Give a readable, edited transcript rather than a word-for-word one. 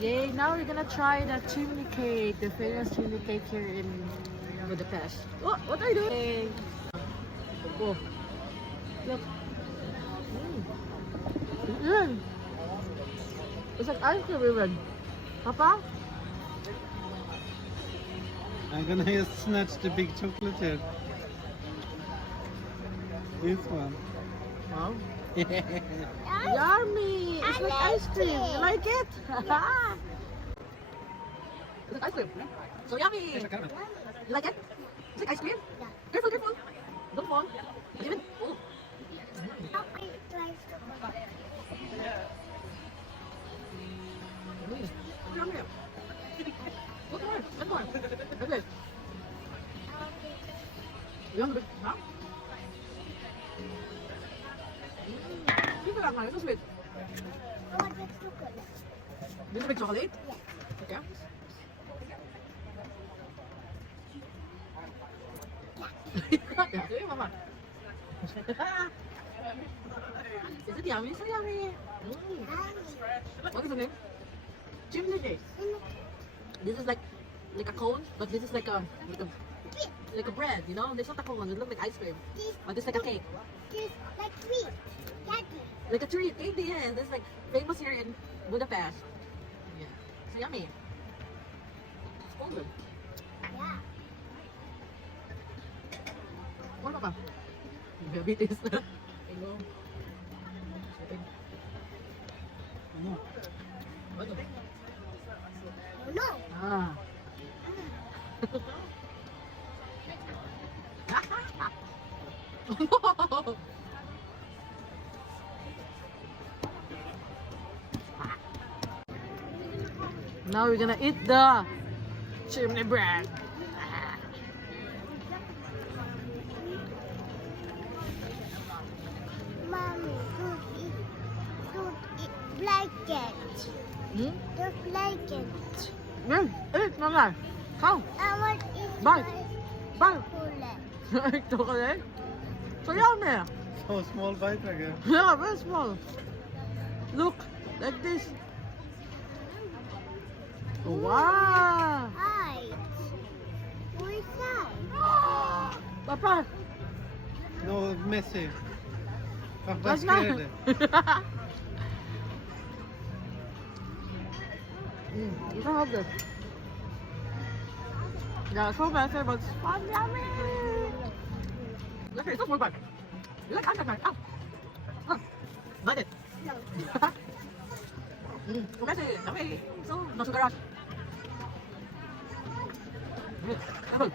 Yay, now we're gonna try the chimney cake, the famous chimney cake here in Budapest. What are you doing? Oh, look. It's like ice cream even. Papa? I'm gonna snatch the big chocolate here. This one. Wow. Yummy! It's like ice cream. You like it? It's like ice cream. So yummy! You like it? It's like ice cream? Yeah. Careful, careful! Don't fall. Even. Oh. Yummy. Look more. Look more. Look this. Yummy. Huh? Ito lang, ito sweet. This is with chocolate? Okay. Yeah, sige, mama. Is it yummy? So yummy. What is the name? Chimney cake. This is like a cone, but this is like a bread, you know? It's not a cone, it looks like ice cream. But it's like a cake. Like sweet. Daddy. Like a treat, candy, yes. It's like famous here in Budapest. Yeah. It's yummy. It's golden. Yeah. What about? Diabetes na. Hello. Ano? Ano? No. Ah. Now we're gonna eat the chimney bread. Mommy, don't eat blanket. Hmm? Don't blanket. Eat, mama. Come. I want to eat Bye. Bye. chocolate. Eat chocolate. So yummy. So small bite again. Yeah, very small. Look, like this. Wow. Hi. What is that? Papa, No, messy. Papa that's not. scared. You can have this. Yeah, so messy, but it's fun, yummy. Look, it's a small bite. You like ice cream? Ah. Bite it. No. So messy, yummy. So, no sugar rush. Apple.